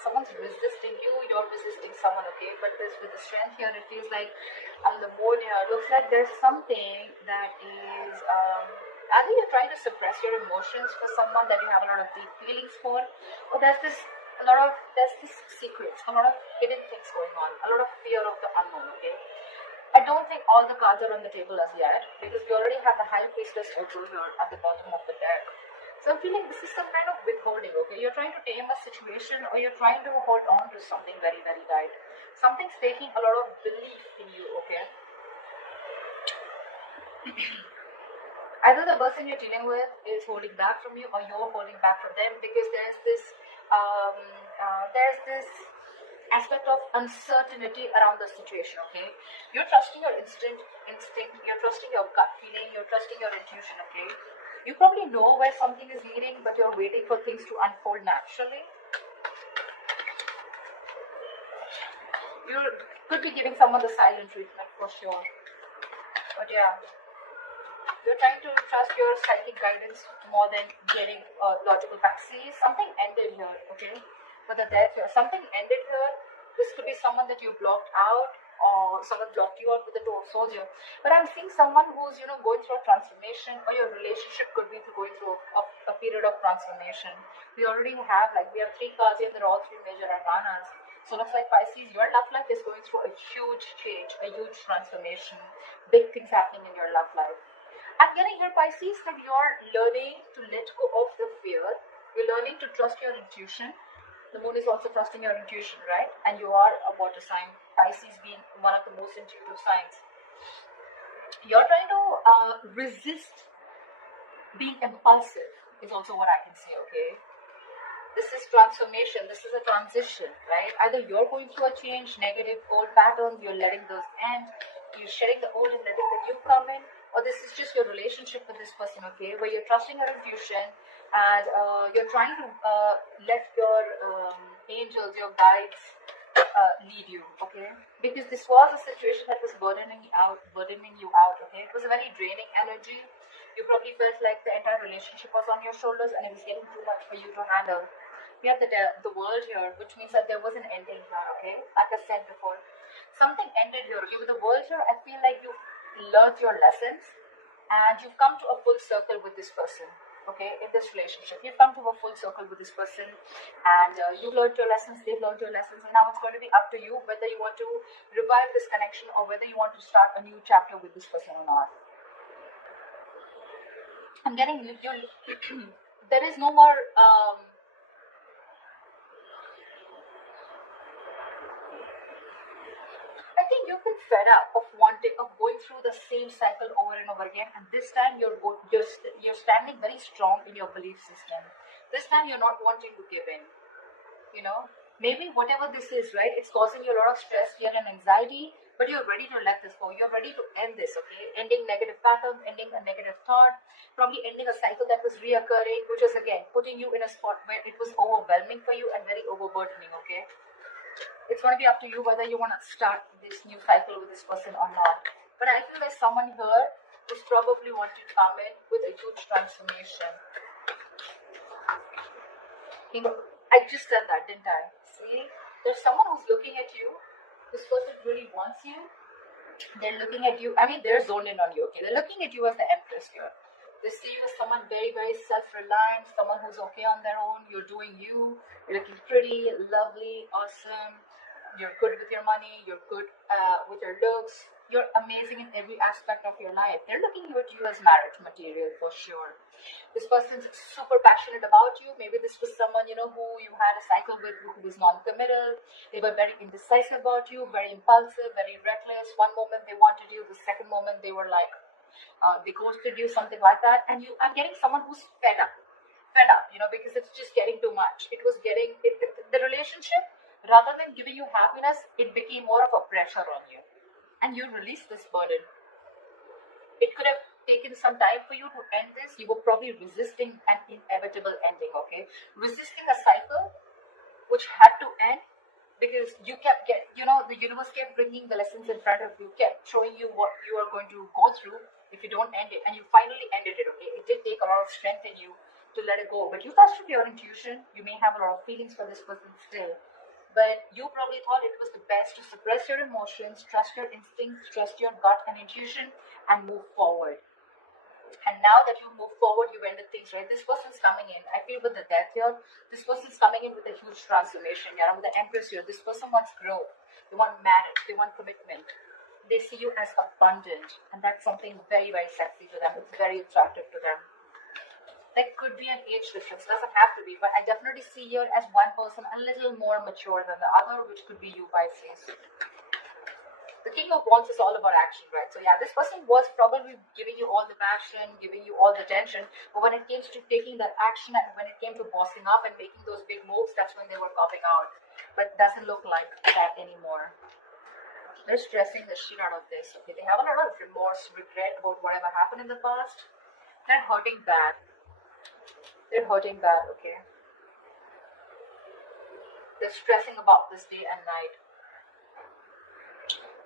Someone's resisting you, you're resisting someone, okay? But this with the strength here, it feels like the moon here looks like there's something that is either you're trying to suppress your emotions for someone that you have a lot of deep feelings for, or there's this secrets, a lot of hidden things going on, a lot of fear of the unknown, okay? I don't think all the cards are on the table as yet because we already have the High Priestess also here at the bottom of the deck. So I'm feeling this is some kind of withholding, okay? You're trying to tame a situation or you're trying to hold on to something very, very tight. Something's taking a lot of belief in you, okay? Either the person you're dealing with is holding back from you or you're holding back from them because there's this aspect of uncertainty around the situation, okay? You're trusting your instinct, you're trusting your gut feeling, you're trusting your intuition, okay? You probably know where something is leading, but you're waiting for things to unfold naturally. You could be giving someone the silent treatment for sure. But yeah, you're trying to trust your psychic guidance more than getting logical facts. See, something ended here, okay? But the death here, something ended here. This could be someone that you blocked out, or someone blocked you out with the Two of Swords here. But I'm seeing someone who's going through a transformation, or your relationship could be going through a period of transformation. We have 3 cards here. They're all 3 major arcanas. So looks like Pisces, your love life is going through a huge change, a huge transformation, big things happening in your love life. I'm getting here, Pisces, that you're learning to let go of the fear. You're learning to trust your intuition. The moon is also trusting your intuition, right? And you are a water sign, Pisces being one of the most intuitive signs. You're trying to resist being impulsive is also what I can say, okay? This is transformation. This is a transition, right? Either you're going through a change, negative old patterns, you're letting those end, you're shedding the old and letting the new come in, or this is just your relationship with this person, okay, where you're trusting your intuition and you're trying to let your angels, your guides lead you, okay? Because this was a situation that was burdening you out, okay? It was a very draining energy. You probably felt like the entire relationship was on your shoulders and it was getting too much for you to handle. We have the world here, which means that there was an ending here, okay? Like I said before, something ended here. Okay? With the world here, I feel like you've learned your lessons and you've come to a full circle with this person, okay? In this relationship, you've come to a full circle with this person and you've learned your lessons, they've learned your lessons, and now it's going to be up to you whether you want to revive this connection or whether you want to start a new chapter with this person or not. I'm getting you. There is no more I think you've been fed up of going through the same cycle over and over again, and this time you're standing very strong in your belief system. This time you're not wanting to give in. Maybe whatever this is, right? It's causing you a lot of stress, fear, and anxiety. But you're ready to let this go. You're ready to end this, okay? Ending negative patterns, ending a negative thought, probably ending a cycle that was reoccurring, which is again putting you in a spot where it was overwhelming for you and very overburdening, okay? It's going to be up to you whether you want to start this new cycle with this person or not. But I feel there's someone here who's probably wanting to come in with a huge transformation. I just said that, didn't I? See? There's someone who's looking at you. This person really wants you. They're looking at you. I mean, they're zoned in on you, okay? They're looking at you as the Empress here. They see you as someone very, very self-reliant, someone who's okay on their own. You're doing you. You're looking pretty, lovely, awesome. You're good with your money. You're good with your looks. You're amazing in every aspect of your life. They're looking at you as marriage material for sure. This person's super passionate about you. Maybe this was someone, who you had a cycle with who was non-committal. They were very indecisive about you, very impulsive, very reckless. One moment they wanted you, the second moment they were like, they ghosted you, something like that. And I'm getting someone who's fed up, because it's just getting too much. It was getting, the relationship, rather than giving you happiness, it became more of a pressure on you. And you release this burden. It could have taken some time for you to end this. You were probably resisting an inevitable ending, okay? Resisting a cycle which had to end because you kept the universe kept bringing the lessons in front of you, kept showing you what you are going to go through if you don't end it, and you finally ended it, okay? It did take a lot of strength in you to let it go. But you trusted your intuition. You may have a lot of feelings for this person still, but you probably thought it was the best to suppress your emotions, trust your instincts, trust your gut and intuition, and move forward. And now that you move forward, you ended things, right? This person's coming in. I feel with the death here, this person's coming in with a huge transformation. Yeah, with the Empress here, this person wants growth. They want marriage. They want commitment. They see you as abundant, and that's something very, very sexy to them. It's very attractive to them. There could be an age difference, doesn't have to be, but I definitely see here as one person a little more mature than the other, which could be you, Pisces. The King of Wands is all about action, right? So yeah, this person was probably giving you all the passion, giving you all the tension, but when it came to taking that action and when it came to bossing up and making those big moves, that's when they were copping out. But it doesn't look like that anymore. They're stressing the shit out of this, okay? They have a lot of remorse, regret about whatever happened in the past. They're hurting bad. They're hurting bad, okay? They're stressing about this day and night.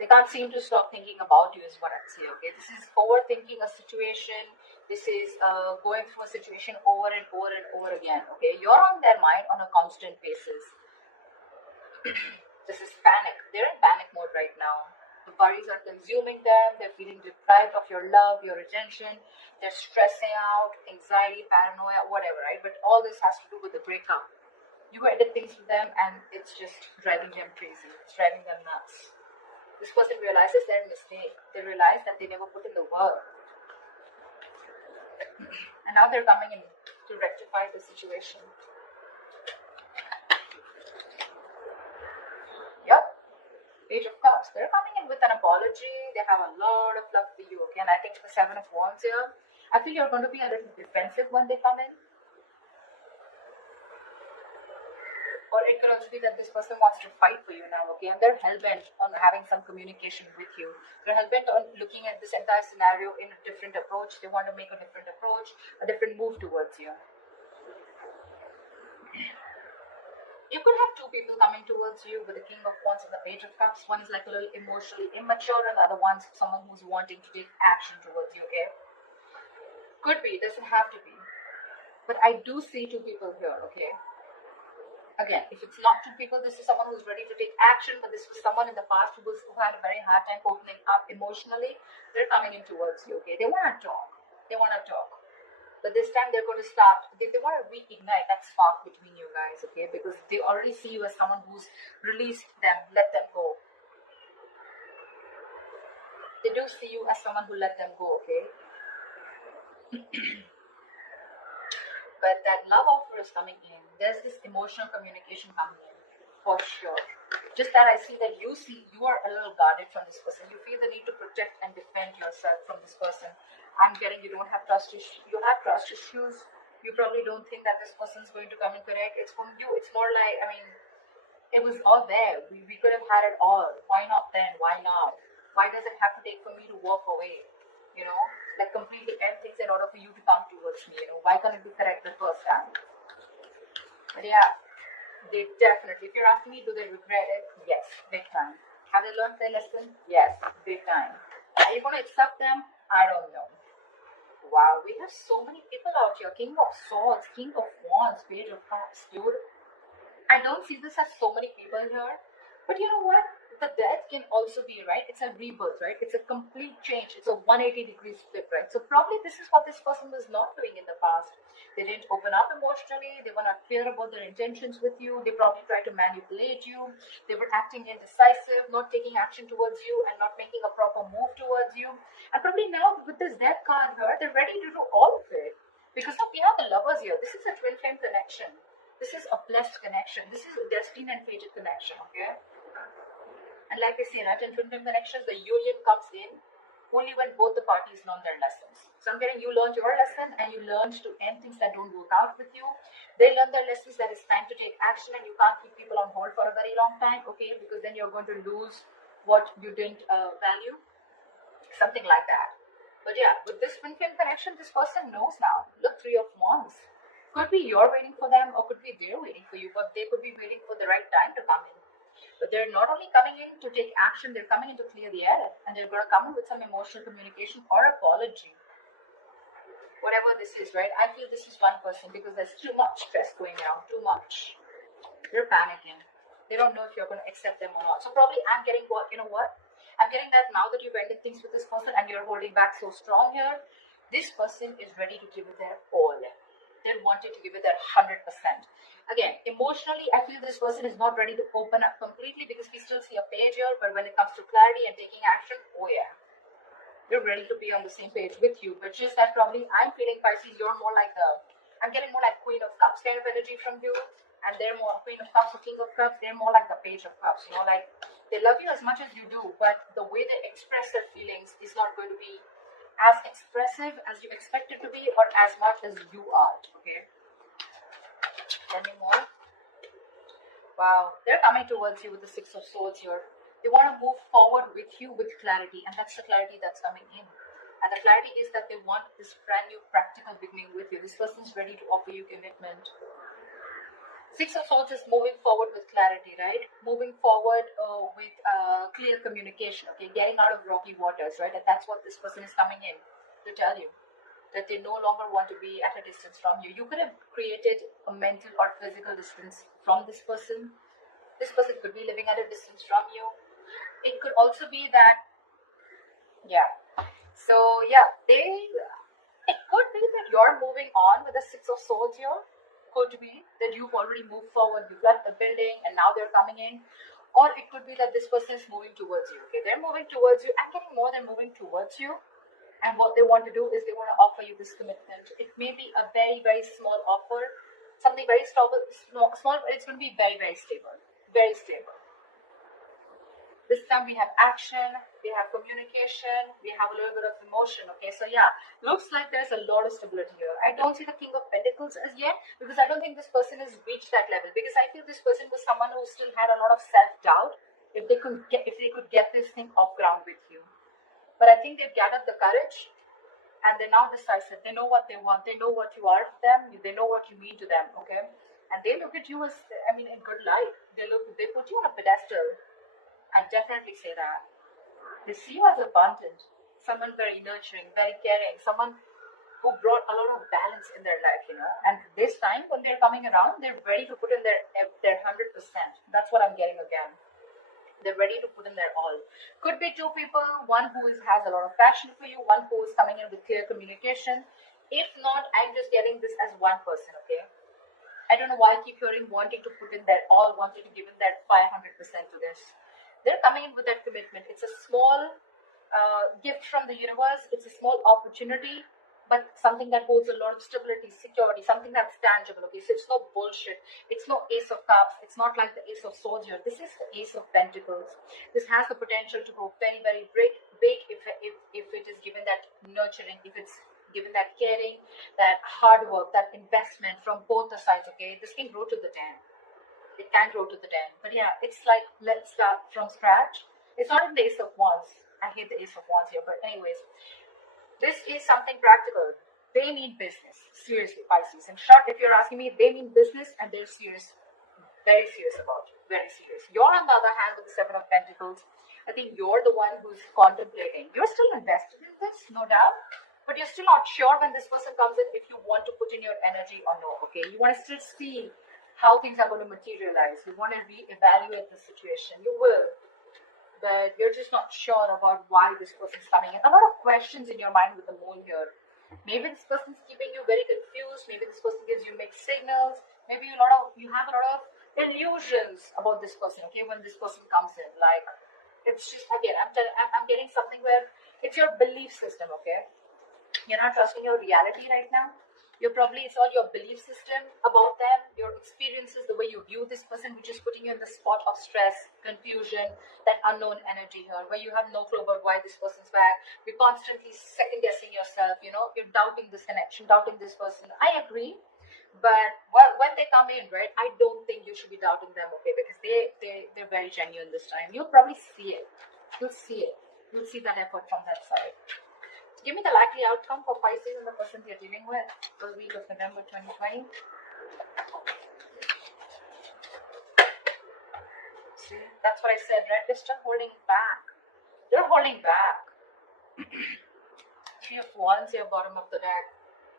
They can't seem to stop thinking about you is what I'd say, okay? This is overthinking a situation. This is going through a situation over and over and over again, okay? You're on their mind on a constant basis. This is panic. They're in panic mode right now. The worries are consuming them. They're feeling deprived of your love, your attention. They're stressing out, anxiety, paranoia, whatever, right? But all this has to do with the breakup. You ended things with them and it's just driving them crazy. It's driving them nuts. This person realizes their mistake. They realize that they never put in the work. And now they're coming in to rectify the situation. Yep. Page of Cups. They're coming in with an apology. They have a lot of love for you, okay? And I think the Seven of Wands here, I feel you're going to be a little defensive when they come in. Or it could also be that this person wants to fight for you now, okay? And they're hell-bent on having some communication with you. They're hell-bent on looking at this entire scenario in a different approach. They want to make a different approach, a different move towards you. You could have two people coming towards you with the King of Wands and the Page of Cups. One is like a little emotionally immature and the other one's someone who's wanting to take action towards you, okay? Could be, doesn't have to be. But I do see two people here, okay? Again, if it's not two people, this is someone who's ready to take action, but this was someone in the past who had a very hard time opening up emotionally. They're coming in towards you, okay? They want to talk. They want to talk. But this time they're going to start, they want to reignite that spark between you guys, okay? Because they already see you as someone who's released them, let them go. They do see you as someone who let them go, okay? But that love offer is coming in. There's this emotional communication coming in, for sure. Just that I see that you are a little guarded from this person. You feel the need to protect and defend yourself from this person. I'm getting you don't have trust issues. You have trust issues. You probably don't think that this person's going to come and correct. It's from you. It's more like, I mean, it was all there. We could have had it all. Why not then? Why now? Why does it have to take for me to walk away? You know, like completely end things in order for you to come towards me, you know, why can't it be correct the first time? But yeah, they definitely, if you're asking me, do they regret it? Yes, big time. Have they learned their lesson? Yes, big time. Are you going to accept them? I don't know. Wow, we have so many people out here. King of Swords, King of Wands, Page of Cups, dude. I don't see this as so many people here, but you know what? The death can also be, right? It's a rebirth, right? It's a complete change. It's a 180 degrees flip, right? So probably this is what this person was not doing in the past. They didn't open up emotionally. They were not clear about their intentions with you. They probably tried to manipulate you. They were acting indecisive, not taking action towards you and not making a proper move towards you. And probably now with this death card here, they're ready to do all of it. Because look, we have the lovers here. This is a twin flame connection. This is a blessed connection. This is a destined and fated connection, okay? And like I say, right, in twin flame connections, the union comes in only when both the parties learn their lessons. So I'm getting you learned your lesson and you learned to end things that don't work out with you. They learn their lessons that it's time to take action and you can't keep people on hold for a very long time, okay? Because then you're going to lose what you didn't value. Something like that. But yeah, with this twin flame connection, this person knows now. Look, Three of Wands. Could be you're waiting for them or could be they're waiting for you, but they could be waiting for the right time to come in. But they're not only coming in to take action, they're coming in to clear the air. And they're going to come in with some emotional communication or apology. whatever this is, right? I feel this is one person because there's too much stress going around, too much. They're panicking. They don't know if you're going to accept them or not. So probably I'm getting what, you know what? I'm getting that now that you've ended things with this person and you're holding back so strong here, this person is ready to give it their all. They want you to give it their 100%. Again, emotionally, I feel this person is not ready to open up completely because we still see a page here, but when it comes to clarity and taking action, oh yeah. They're ready to be on the same page with you, but just that probably I'm feeling, Pisces, you're more like I'm getting more like Queen of Cups kind of energy from you, and they're more Queen of Cups or King of Cups, they're more like the Page of Cups, you know, like they love you as much as you do, but the way they express their feelings is not going to be as expressive as you expect it to be or as much as you are, okay? Tell me more. Wow, they're coming towards you with the Six of Swords here. They want to move forward with you with clarity, and that's the clarity that's coming in. And the clarity is that they want this brand new practical beginning with you. This person's ready to offer you commitment. Six of Swords is moving forward with clarity, right? Moving forward with clear communication, okay? Getting out of rocky waters, right? And that's what this person is coming in to tell you. That they no longer want to be at a distance from you. You could have created a mental or physical distance from this person. This person could be living at a distance from you. It could also be that, yeah. So, yeah, it could be that you're moving on with the Six of Swords here. Could be that you've already moved forward, you've left the building, and now they're coming in. Or it could be that this person is moving towards you, okay? They're moving towards you. I'm getting more than moving towards you. And what they want to do is they want to offer you this commitment. It may be a very, very small offer. Something very small, but it's going to be very, very stable. Very stable. This time we have action, we have communication, we have a little bit of emotion, okay? So yeah, looks like there's a lot of stability here. I don't see the King of Pentacles as yet because I don't think this person has reached that level because I feel this person was someone who still had a lot of self-doubt if they could get this thing off ground with you. But I think they've gathered the courage and they're now decisive. They know what they want. They know what you are to them. They know what you mean to them, okay? And they look at you as, in good light. They put you on a pedestal. I definitely say that. They see you as abundant, someone very nurturing, very caring, someone who brought a lot of balance in their life, you know. And this time, when they're coming around, they're ready to put in their 100%. That's what I'm getting again. They're ready to put in their all. Could be two people, one who has a lot of passion for you, one who is coming in with clear communication. If not, I'm just getting this as one person, okay? I don't know why I keep hearing wanting to put in their all, wanting to give in that 500% to this. They're coming in with that commitment. It's a small gift from the universe. It's a small opportunity, but something that holds a lot of stability, security, something that's tangible. Okay, so it's no bullshit. It's no Ace of Cups. It's not like the Ace of Swords here. This is the Ace of Pentacles. This has the potential to go very, very big if it is given that nurturing, if it's given that caring, that hard work, that investment from both the sides. Okay, this can grow to the 10. It can grow to the 10. But yeah, it's like, let's start from scratch. It's not in the Ace of Wands. I hate the Ace of Wands here. But anyways, this is something practical. They mean business. Seriously, Pisces. In short, if you're asking me, they mean business and they're serious. Very serious about you. Very serious. You're on the other hand with the Seven of Pentacles. I think you're the one who's contemplating. You're still invested in this, no doubt. But you're still not sure when this person comes in if you want to put in your energy or no. Okay, you want to still see how things are going to materialize. You want to reevaluate the situation. You will. But you're just not sure about why this person's coming in. A lot of questions in your mind with the moon here. Maybe this person's keeping you very confused. Maybe this person gives you mixed signals. Maybe you have a lot of illusions about this person, okay, when this person comes in. Like, it's just, again, I'm getting something where it's your belief system, okay? You're not trusting your reality right now. It's all your belief system about them, your experiences, the way you view this person, which is putting you in the spot of stress, confusion, that unknown energy here, where you have no clue about why this person's back. You're constantly second guessing yourself, you know, you're doubting this connection, doubting this person. I agree, but when they come in, right, I don't think you should be doubting them, okay, because they're very genuine this time. You'll probably see it. You'll see it. You'll see that effort from that side. Give me the likely outcome for Pisces and the person you're dealing with for the week of November 2020. See, that's what I said, right? They're still holding back. They're holding back. Three of Wands here, bottom of the deck.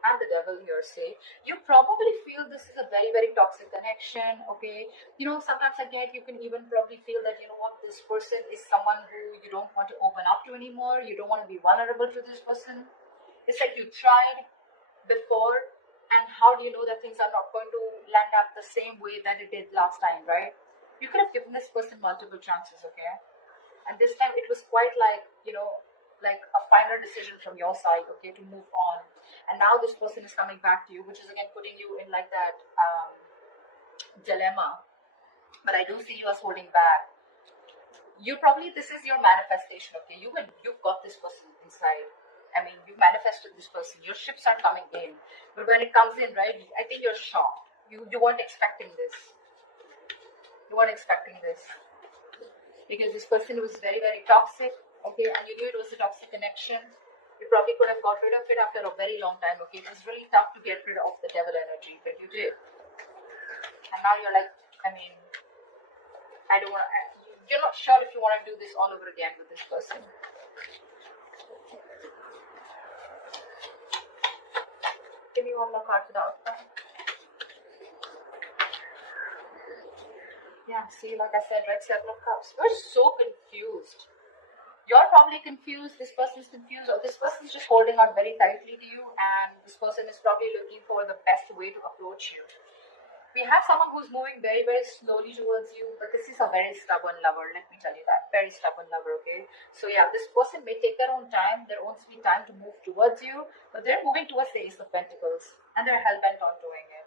and the devil here say, you probably feel this is a very, very toxic connection, okay? Sometimes again, you can even probably feel that, this person is someone who you don't want to open up to anymore. You don't want to be vulnerable to this person. It's like you tried before, and how do you know that things are not going to land up the same way that it did last time, right? You could have given this person multiple chances, okay? And this time it was quite like, like a final decision from your side, okay, to move on. And now this person is coming back to you, which is again putting you in like that dilemma. But I do see you as holding back. This is your manifestation, okay? You've got this person inside. I mean, you manifested this person. Your ships are coming in. But when it comes in, right, I think you're shocked. You weren't expecting this. You weren't expecting this. Because this person was very, very toxic, okay, and you knew it was a toxic connection. You probably could have got rid of it after a very long time, okay? It was really tough to get rid of the devil energy, but you did. And now you're like, I mean, you're not sure if you want to do this all over again with this person. Give me one more card for the outcome. Yeah, see, like I said, right, Seven of Cups. You're so confused. You're probably confused, this person's confused, or this person's just holding on very tightly to you, and this person is probably looking for the best way to approach you. We have someone who's moving very, very slowly towards you, but this is a very stubborn lover, let me tell you that. Very stubborn lover, okay? So yeah, this person may take their own time, there won't be time to move towards you, but they're moving towards the Ace of Pentacles, and they're hell-bent on doing it.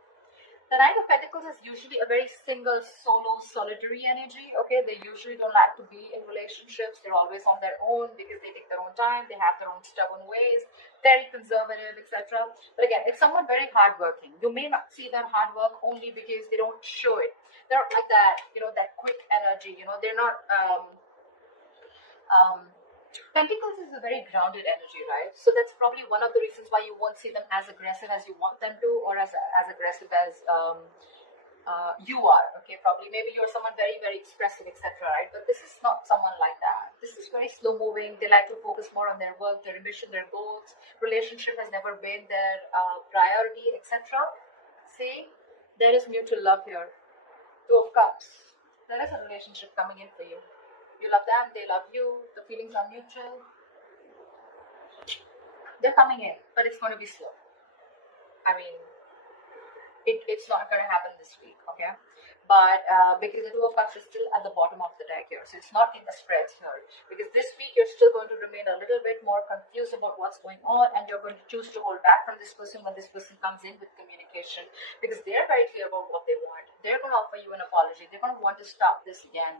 The Knight of Pentacles is usually a very single, solo, solitary energy, okay? They usually don't like to be in relationships. They're always on their own because they take their own time. They have their own stubborn ways, very conservative, etc. But again, it's someone very hardworking. You may not see their hard work only because they don't show it. They're not like that, that quick energy, they're not... Pentacles is a very grounded energy, right? So that's probably one of the reasons why you won't see them as aggressive as you want them to, or as aggressive as you are, okay? Probably, maybe you're someone very, very expressive, etc., right? But this is not someone like that. This is very slow moving. They like to focus more on their work, their ambition, their goals. Relationship has never been their priority, etc. See, there is mutual love here. Two of Cups. There is a relationship coming in for you. You love them, they love you, the feelings are mutual. They're coming in, but it's going to be slow. I mean, it's not going to happen this week, okay? But because the Two of Cups is still at the bottom of the deck here, so it's not in the spreads here. Because this week you're still going to remain a little bit more confused about what's going on, and you're going to choose to hold back from this person when this person comes in with communication. Because they're very clear about what they want. They're going to offer you an apology. They're going to want to stop this again.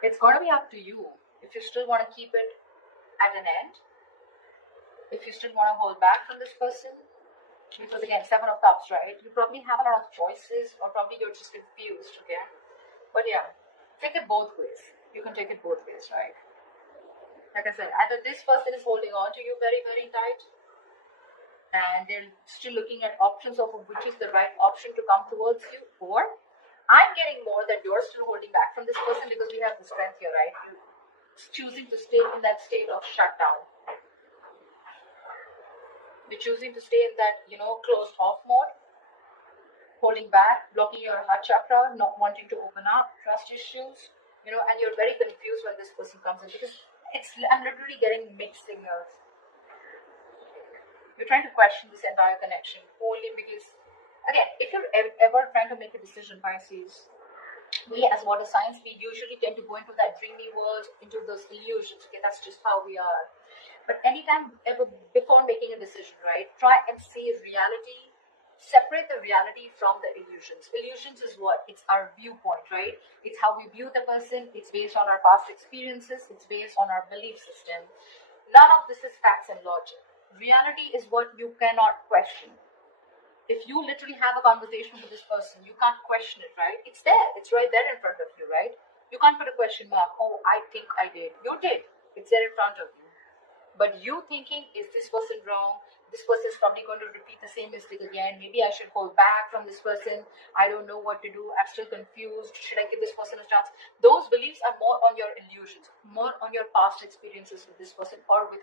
It's going to be up to you if you still want to keep it at an end, if you still want to hold back from this person. Because again, Seven of Cups, right? You probably have a lot of choices, or probably you're just confused, okay? But yeah, take it both ways. You can take it both ways, right? Like I said, either this person is holding on to you very, very tight, and they're still looking at options of which is the right option to come towards you, or I'm getting more that you're still holding back from this person because we have the strength here, right? You're choosing to stay in that state of shutdown. You're choosing to stay in that, closed off mode, holding back, blocking your heart chakra, not wanting to open up, trust issues, and you're very confused when this person comes in because I'm literally getting mixed signals. You're trying to question this entire connection only because, again, if you're ever trying to make a decision, Pisces, we as water signs, we usually tend to go into that dreamy world, into those illusions, okay? That's just how we are. But anytime ever before making a decision, right, try and see reality, separate the reality from the illusions. Illusions is what? It's our viewpoint, right? It's how we view the person. It's based on our past experiences. It's based on our belief system. None of this is facts and logic. Reality is what you cannot question. If you literally have a conversation with this person, you can't question it, right? It's there. It's right there in front of you, right? You can't put a question mark. Oh, I think I did. You did. It's there in front of you. But you thinking, is this person wrong? This person is probably going to repeat the same mistake again. Maybe I should hold back from this person. I don't know what to do. I'm still confused. Should I give this person a chance? Those beliefs are more on your illusions, more on your past experiences with this person or with